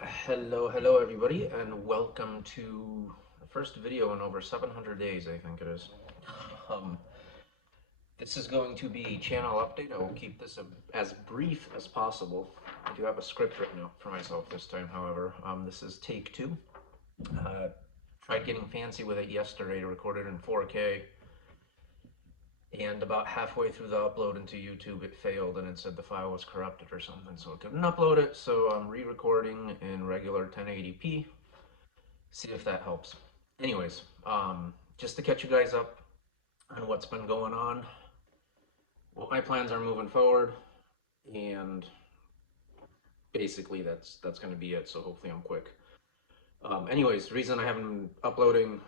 Hello everybody, and welcome to the first video in over 700 days, I think it is. Um, this is going to be a channel update. I will keep this as brief as possible. I do have a script written out for myself this time, however. This is take two. Uh, Tried getting fancy with it yesterday to record it in 4K, and about halfway through the upload into YouTube, it failed and it said the file was corrupted or something, so it couldn't upload it. So I'm re-recording in regular 1080p. See if that helps. Anyways, just to catch you guys up on what's been going on, what my plans are moving forward, and basically that's going to be it. So hopefully I'm quick. Anyways, the reason I haven't been uploading,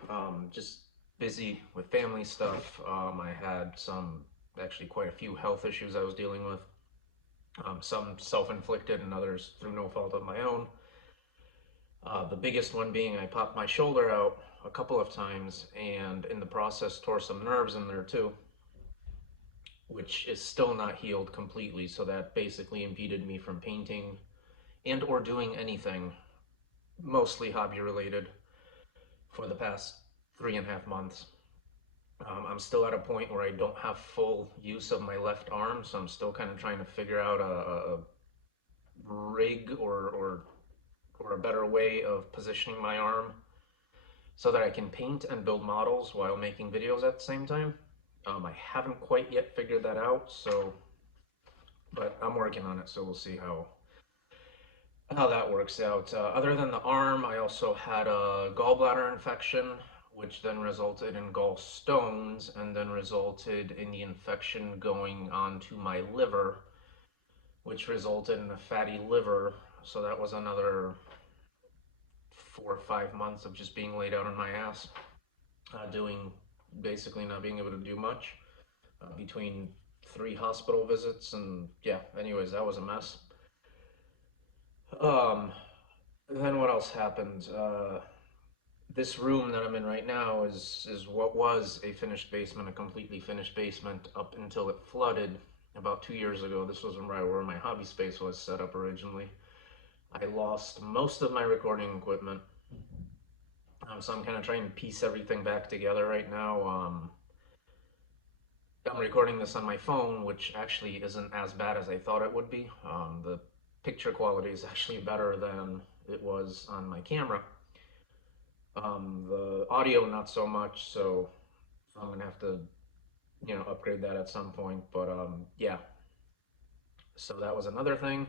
just busy with family stuff. I had actually quite a few health issues I was dealing with. Some self-inflicted and others through no fault of my own. The biggest one being I popped my shoulder out a couple of times and in the process tore some nerves in there too, which is still not healed completely. So that basically impeded me from painting and or doing anything, mostly hobby related, for the past 3.5 months. I'm still at a point where I don't have full use of my left arm, so I'm still kind of trying to figure out a rig or a better way of positioning my arm so that I can paint and build models while making videos at the same time. I haven't quite yet figured that out, but I'm working on it, so we'll see how that works out. Other than the arm, I also had a gallbladder infection, which then resulted in gallstones, and then resulted in the infection going onto my liver, which resulted in a fatty liver. So that was another 4 or 5 months of just being laid out on my ass, doing basically not being able to do much, between 3 hospital visits, and yeah, anyways, that was a mess. Um, then what else happened? This room that I'm in right now is what was a finished basement, a completely finished basement up until it flooded about 2 years ago. This was where my hobby space was set up originally. I lost most of my recording equipment, so I'm kind of trying to piece everything back together right now. I'm recording this on my phone, which actually isn't as bad as I thought it would be. The picture quality is actually better than it was on my camera. The audio not so much, so I'm gonna have to, upgrade that at some point. But yeah, so that was another thing.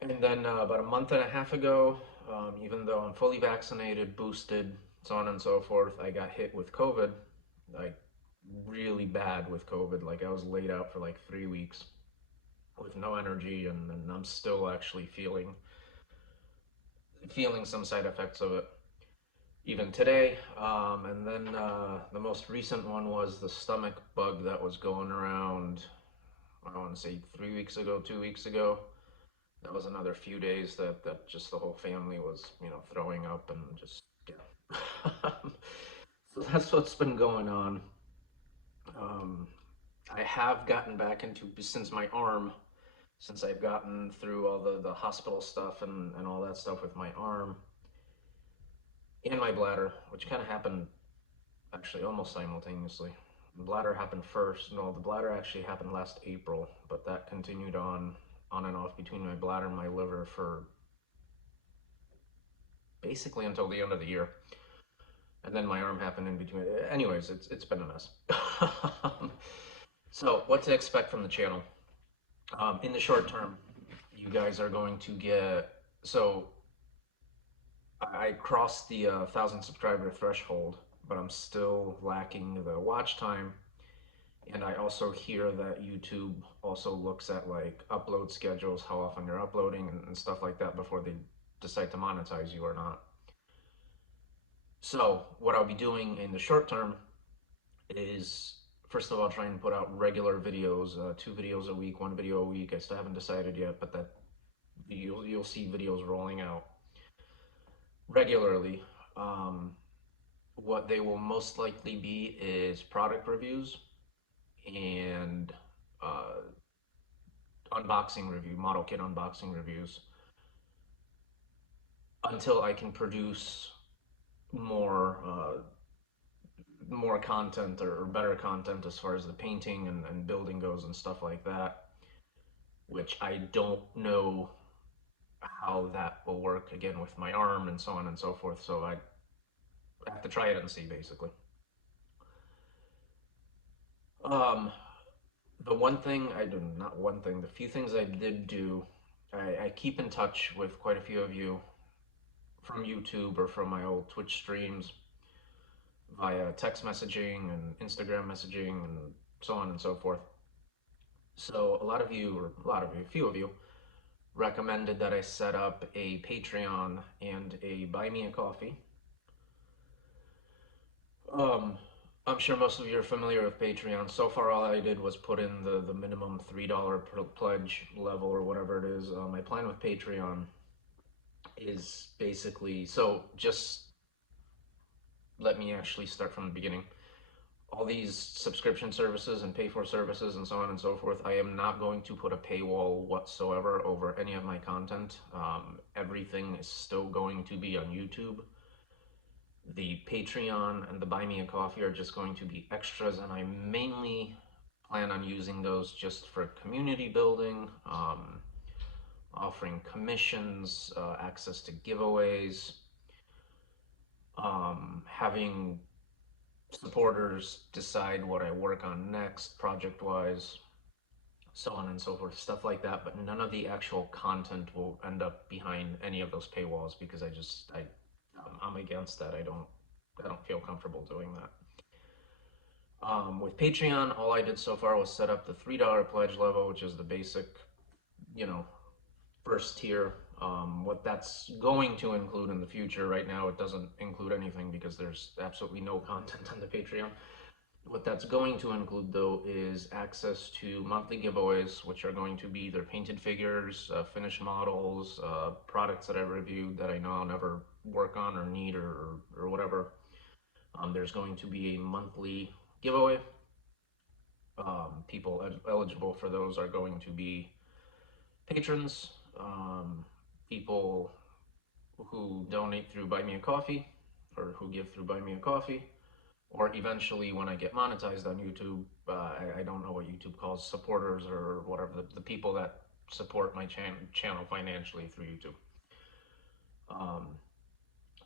And then about a month and a half ago, even though I'm fully vaccinated, boosted, so on and so forth, I got hit with COVID, like really bad with COVID. Like I was laid out for like 3 weeks with no energy, and I'm still actually feeling some side effects of it even today. And then the most recent one was the stomach bug that was going around, I want to say 3 weeks ago, 2 weeks ago. That was another few days that just the whole family was, throwing up and just, yeah. So that's what's been going on. Um, I have gotten back into, since I've gotten through all the hospital stuff and all that stuff with my arm and my bladder, which kind of happened actually almost simultaneously. The bladder happened first. No, the bladder actually happened last April, but that continued on and off between my bladder and my liver for basically until the end of the year. And then my arm happened in between. Anyways, it's been a mess. So what to expect from the channel? In the short term, you guys are going to get, so I crossed the 1,000 subscriber threshold, but I'm still lacking the watch time. And I also hear that YouTube also looks at like upload schedules, how often you're uploading and stuff like that before they decide to monetize you or not. So what I'll be doing in the short term is, first of all, trying to put out regular videos, 2 videos a week, 1 video a week. I still haven't decided yet, but that you'll see videos rolling out regularly. Um, what they will most likely be is product reviews and uh, unboxing review, model kit unboxing reviews. until I can produce more more content or better content as far as the painting and building goes and stuff like that, which I don't know how that will work again with my arm and so on and so forth. So I have to try it and see basically. Um, the one thing I do, not one thing, the few things I did do, I keep in touch with quite a few of you from YouTube or from my old Twitch streams via text messaging and Instagram messaging and so on and so forth. So a lot of you, or a lot of you, a few of you, recommended that I set up a Patreon and a Buy Me a Coffee. Um, I'm sure most of you are familiar with Patreon. So far, all I did was put in the minimum $3 pledge level or whatever it is. My plan with Patreon is basically, so just let me actually start from the beginning. All these subscription services and pay for services and so on and so forth, I am not going to put a paywall whatsoever over any of my content. Everything is still going to be on YouTube. The Patreon and the Buy Me a Coffee are just going to be extras, and I mainly plan on using those just for community building, offering commissions, access to giveaways, having supporters decide what I work on next, project wise, so on and so forth, stuff like that. But none of the actual content will end up behind any of those paywalls because I'm against that. I don't feel comfortable doing that. With Patreon, all I did so far was set up the $3 pledge level, which is the basic, you know, first tier. What that's going to include in the future, right now, it doesn't include anything because there's absolutely no content on the Patreon. What that's going to include, though, is access to monthly giveaways, which are going to be either painted figures, finished models, products that I reviewed that I know I'll never work on or need or whatever. There's going to be a monthly giveaway. People eligible for those are going to be patrons, people who donate through Buy Me a Coffee or who give through Buy Me a Coffee, or eventually when I get monetized on YouTube, I don't know what YouTube calls supporters or whatever, the people that support my channel financially through YouTube.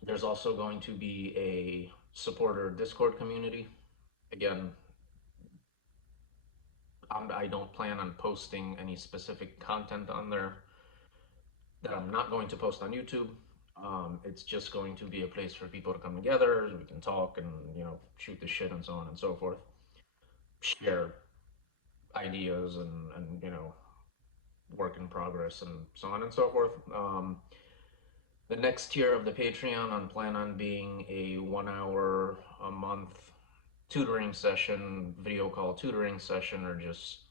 There's also going to be a supporter Discord community. Again, I don't plan on posting any specific content on there that I'm not going to post on YouTube. It's just going to be a place for people to come together. We can talk and, you know, shoot the shit and so on and so forth. Share ideas and you know, work in progress and so on and so forth. The next tier of the Patreon, I plan on being a 1 hour a month tutoring session, video call tutoring session, or just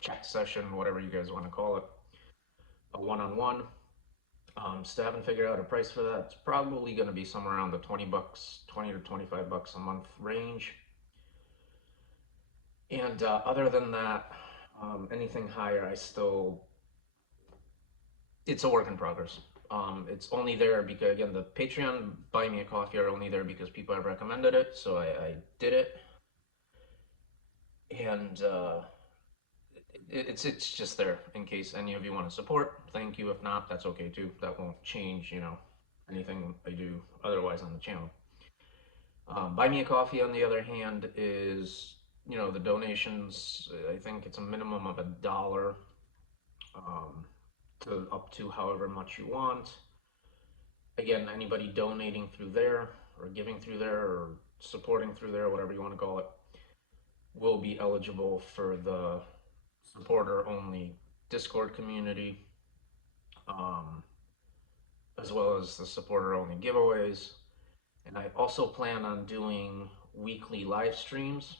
chat session, whatever you guys want to call it. A one-on-one. Still haven't figured out a price for that. It's probably going to be somewhere around the 20 bucks, 20 to 25 bucks a month range. And other than that, anything higher, it's a work in progress. It's only there because, again, the Patreon Buy Me a Coffee are only there because people have recommended it, so I did it. And it's just there in case any of you want to support. Thank you. If not, that's okay too. That won't change, you know, anything I do otherwise on the channel. Buy Me a Coffee, on the other hand, is, you know, the donations. I think it's a minimum of $1 to up to however much you want. Again, anybody donating through there or giving through there or supporting through there, whatever you want to call it, will be eligible for the supporter only Discord community, as well as the supporter only giveaways. And I also plan on doing weekly live streams,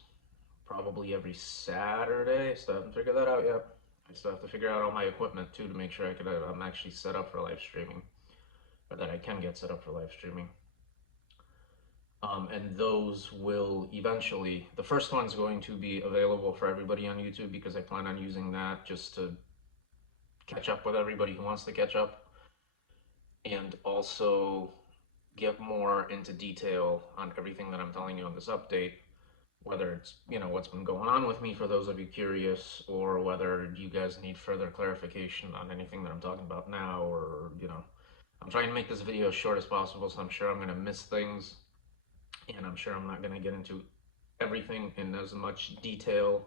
probably every Saturday. Still haven't figured that out yet. I still have to figure out all my equipment too to make sure I'm actually set up for live streaming, or that I can get set up for live streaming. And those will eventually, the first one's going to be available for everybody on YouTube because I plan on using that just to catch up with everybody who wants to catch up. and also get more into detail on everything that I'm telling you on this update, whether it's, what's been going on with me for those of you curious, or whether you guys need further clarification on anything that I'm talking about now, or, I'm trying to make this video as short as possible, so I'm sure I'm going to miss things, and I'm sure I'm not going to get into everything in as much detail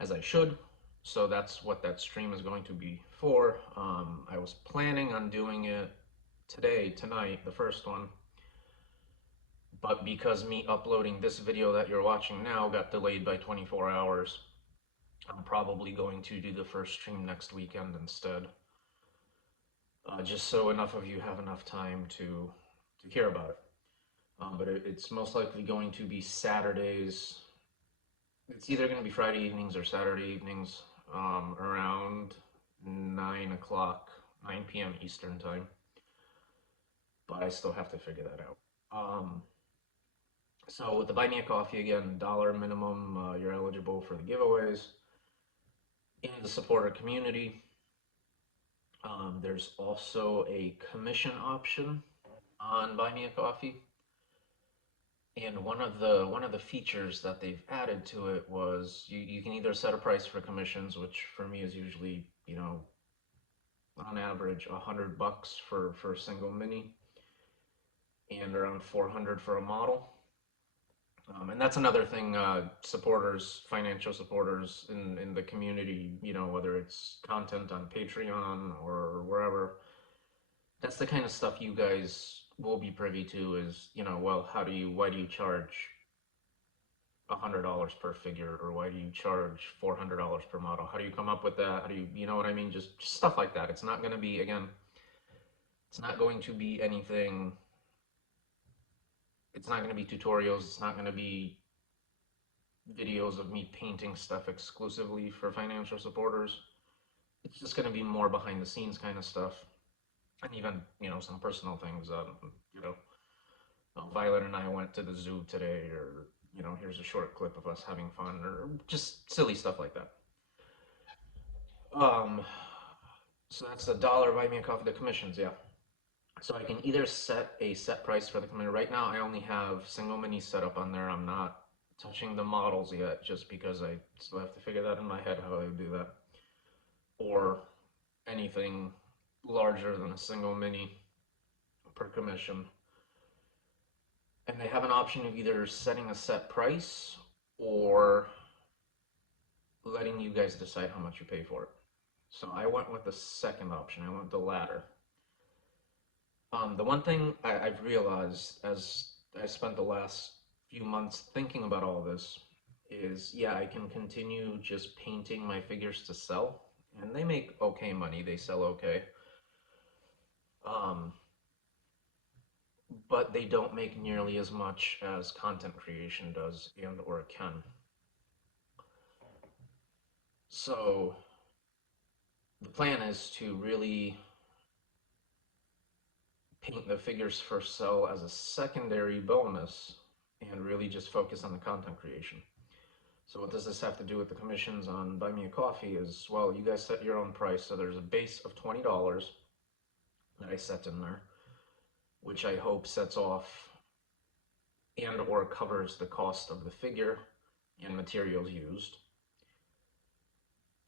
as I should. So that's what that stream is going to be for. I was planning on doing it tonight, the first one, but because me uploading this video that you're watching now got delayed by 24 hours, I'm probably going to do the first stream next weekend instead. Just so enough of you have enough time to hear about it. But it's most likely going to be Saturdays. It's either going to be Friday evenings or Saturday evenings, around 9 o'clock, 9 p.m. Eastern time. But I still have to figure that out. So with the Buy Me a Coffee, again, dollar minimum, you're eligible for the giveaways in the supporter community. There's also a commission option on Buy Me a Coffee. And one of the features that they've added to it was you can either set a price for commissions, which for me is usually, on average $100 for a single mini, and around 400 for a model. And that's another thing, financial supporters in the community, whether it's content on Patreon or wherever, that's the kind of stuff you guys will be privy to is, well, why do you charge $100 per figure, or why do you charge $400 per model? How do you come up with that? How do you know what I mean? Just stuff like that. It's not going to be, again, it's not going to be anything, it's not going to be tutorials, it's not going to be videos of me painting stuff exclusively for financial supporters. It's just going to be more behind the scenes kind of stuff, and even, some personal things. Violet and I went to the zoo today, or, here's a short clip of us having fun, or just silly stuff like that. Um, so that's the dollar Buy Me a Coffee, the commissions, yeah. So I can either set a set price for the commission. Right now, I only have single mini set up on there. I'm not touching the models yet, just because I still have to figure that in my head how I would do that. Or anything larger than a single mini per commission. And they have an option of either setting a set price or letting you guys decide how much you pay for it. So I went with the second option. I went the latter. The one thing I've realized as I spent the last few months thinking about all this is, yeah, I can continue just painting my figures to sell, and they make okay money. They sell okay. But they don't make nearly as much as content creation does and or can. So the plan is to really paint the figures for sale as a secondary bonus and really just focus on the content creation. So what does this have to do with the commissions on Buy Me a Coffee is, well, you guys set your own price. So there's a base of $20 that I set in there, which I hope sets off and or covers the cost of the figure and materials used.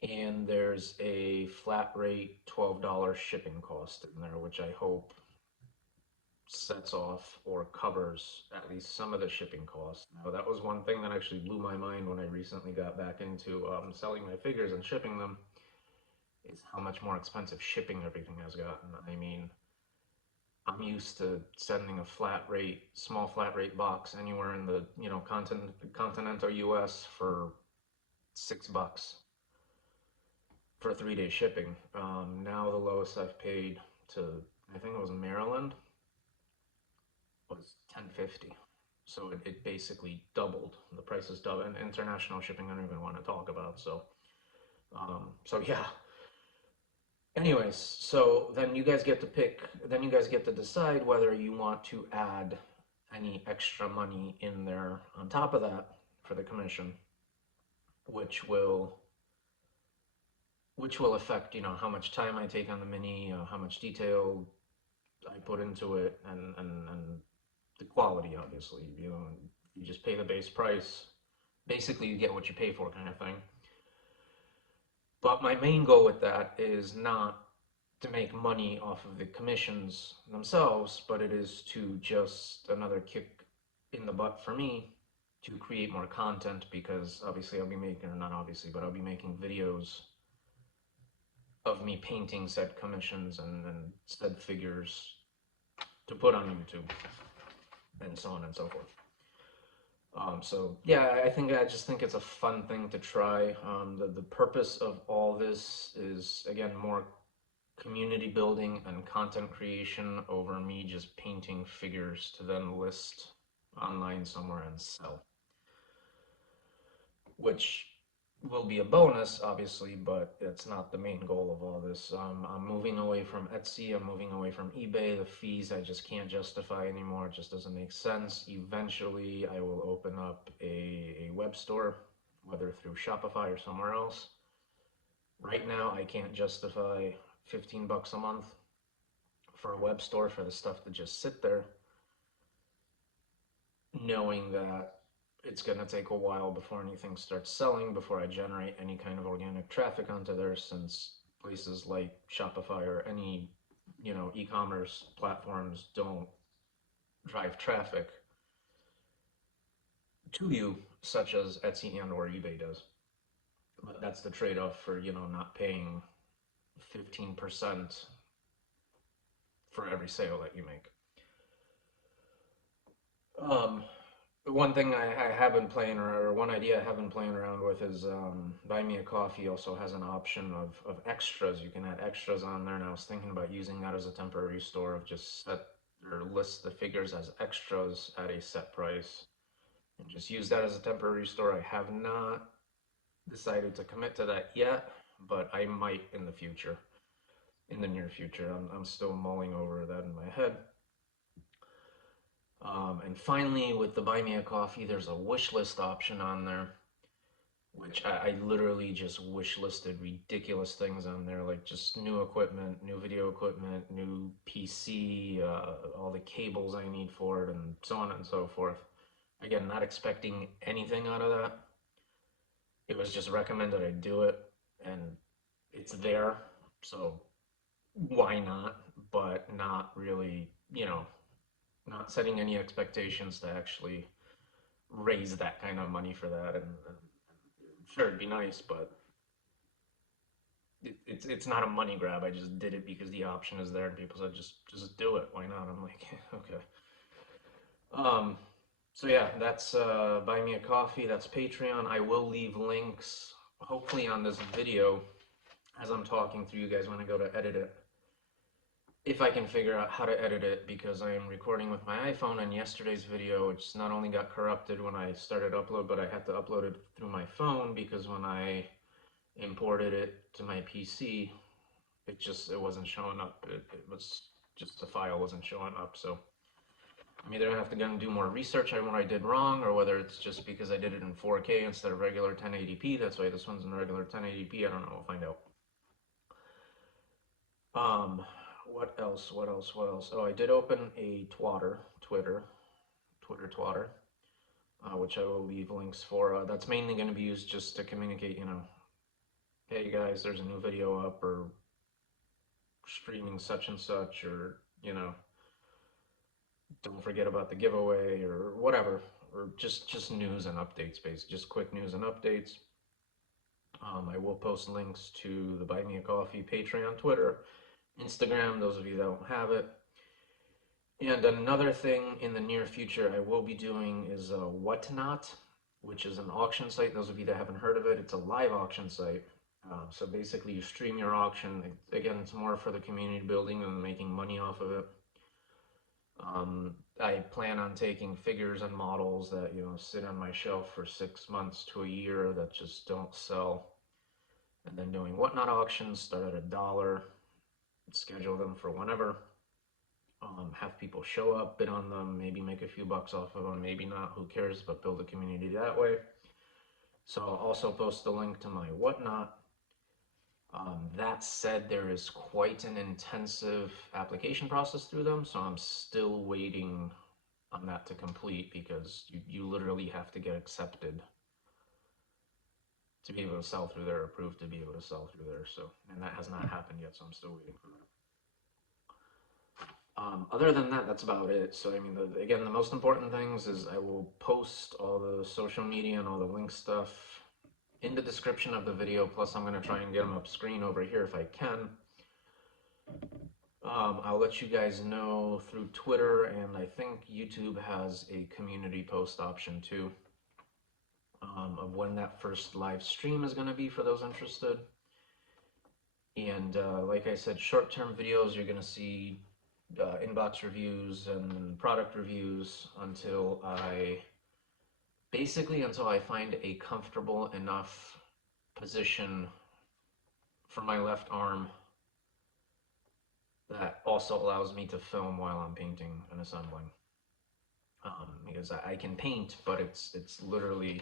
And there's a flat rate $12 shipping cost in there, which I hope sets off or covers at least some of the shipping costs. Now, that was one thing that actually blew my mind when I recently got back into selling my figures and shipping them, is how much more expensive shipping everything has gotten. I mean, I'm used to sending a small flat rate box anywhere in the, continental US for $6 for 3-day shipping. Now the lowest I've paid to, I think it was Maryland, was $10.50. So it basically doubled. The price is double, and international shipping I don't even want to talk about. So yeah. Anyways, so then you guys get to pick. Then you guys get to decide whether you want to add any extra money in there on top of that for the commission, which will affect, how much time I take on the mini, how much detail I put into it, and the quality, obviously. You know, you just pay the base price. Basically, you get what you pay for, kind of thing. But my main goal with that is not to make money off of the commissions themselves, but it is to just another kick in the butt for me to create more content, because obviously I'll be making, or not obviously, but I'll be making videos of me painting said commissions and said figures to put on YouTube and so on and so forth. So yeah, I just think it's a fun thing to try. The purpose of all this is, again, more community building and content creation over me just painting figures to then list online somewhere and sell, which will be a bonus, obviously, but it's not the main goal of all this. I'm moving away from Etsy, I'm moving away from eBay. The fees I just can't justify anymore. It just doesn't make sense. Eventually, I will open up a web store, whether through Shopify or somewhere else. Right now, I can't justify 15 bucks a month for a web store for the stuff to just sit there, knowing that it's going to take a while before anything starts selling, before I generate any kind of organic traffic onto there, since places like Shopify or any, e-commerce platforms don't drive traffic to you, such as Etsy and or eBay does. But that's the trade-off for, not paying 15% for every sale that you make. Um, One thing I have been playing, or one idea I have been playing around with, is Buy Me a Coffee also has an option of extras. You can add extras on there, and I was thinking about using that as a temporary store, of just set or list the figures as extras at a set price, and just use that as a temporary store. I have not decided to commit to that yet, but I might in the future, in the near future. I'm still mulling over that in my head. And finally, with the Buy Me a Coffee, there's a wish list option on there, which I literally just wish listed ridiculous things on there, like just new equipment, new video equipment, new PC, all the cables I need for it, and so on and so forth. Again, not expecting anything out of that. It was just recommended I do it, and it's there, so why not? But not really, not setting any expectations to actually raise that kind of money for that. And sure, it'd be nice, but it's not a money grab. I just did it because the option is there, and people said just do it. Why not? I'm like, okay. Um, so yeah, that's Buy Me a Coffee. That's Patreon. I will leave links, hopefully, on this video as I'm talking through you guys when I go to edit it. If I can figure out how to edit it, because I am recording with my iPhone, and yesterday's video, which not only got corrupted when I started upload, but I had to upload it through my phone, because when I imported it to my PC, it wasn't showing up. It was just the file wasn't showing up. So I'm either gonna have to go and do more research on what I did wrong, or whether it's just because I did it in 4K instead of regular 1080p. That's why this one's in regular 1080p. I don't know. We'll find out. What else? What else? What else? Oh, I did open a Twitter, Twatter, which I will leave links for. That's mainly going to be used just to communicate, hey guys, there's a new video up, or streaming such and such, or, don't forget about the giveaway, or whatever, or just news and updates, basically, just quick news and updates. I will post links to the Buy Me a Coffee Patreon, Twitter, Instagram, those of you that don't have it. And another thing in the near future I will be doing is Whatnot, which is an auction site. Those of you that haven't heard of it, it's a live auction site. So basically you stream your auction. Again, it's more for the community building and making money off of it. I plan on taking figures and models that, sit on my shelf for 6 months to a year that just don't sell, and then doing Whatnot auctions, start at $1, schedule them for whenever. Have people show up, bid on them, maybe make a few bucks off of them, maybe not, who cares, but build a community that way. So I'll also post the link to my Whatnot. That said, there is quite an intensive application process through them, so I'm still waiting on that to complete because you literally have to get accepted to be able to sell through there, approved to be able to sell through there. So, and that has not happened yet, so I'm still waiting for that. Other than that, that's about it. So, I mean, again, the most important things is I will post all the social media and all the link stuff in the description of the video. Plus, I'm going to try and get them up screen over here if I can. I'll let you guys know through Twitter, and I think YouTube has a community post option too, of when that first live stream is going to be for those interested. And like I said, short-term videos, you're going to see inbox reviews and product reviews until I find a comfortable enough position for my left arm that also allows me to film while I'm painting and assembling. Because I can paint, but it's literally,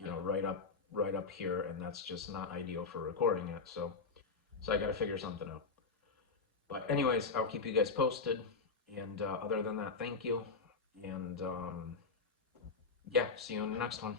you know, right up here, and that's just not ideal for recording it. So I got to figure something out. But anyways, I'll keep you guys posted. And other than that, thank you. And yeah, see you in the next one.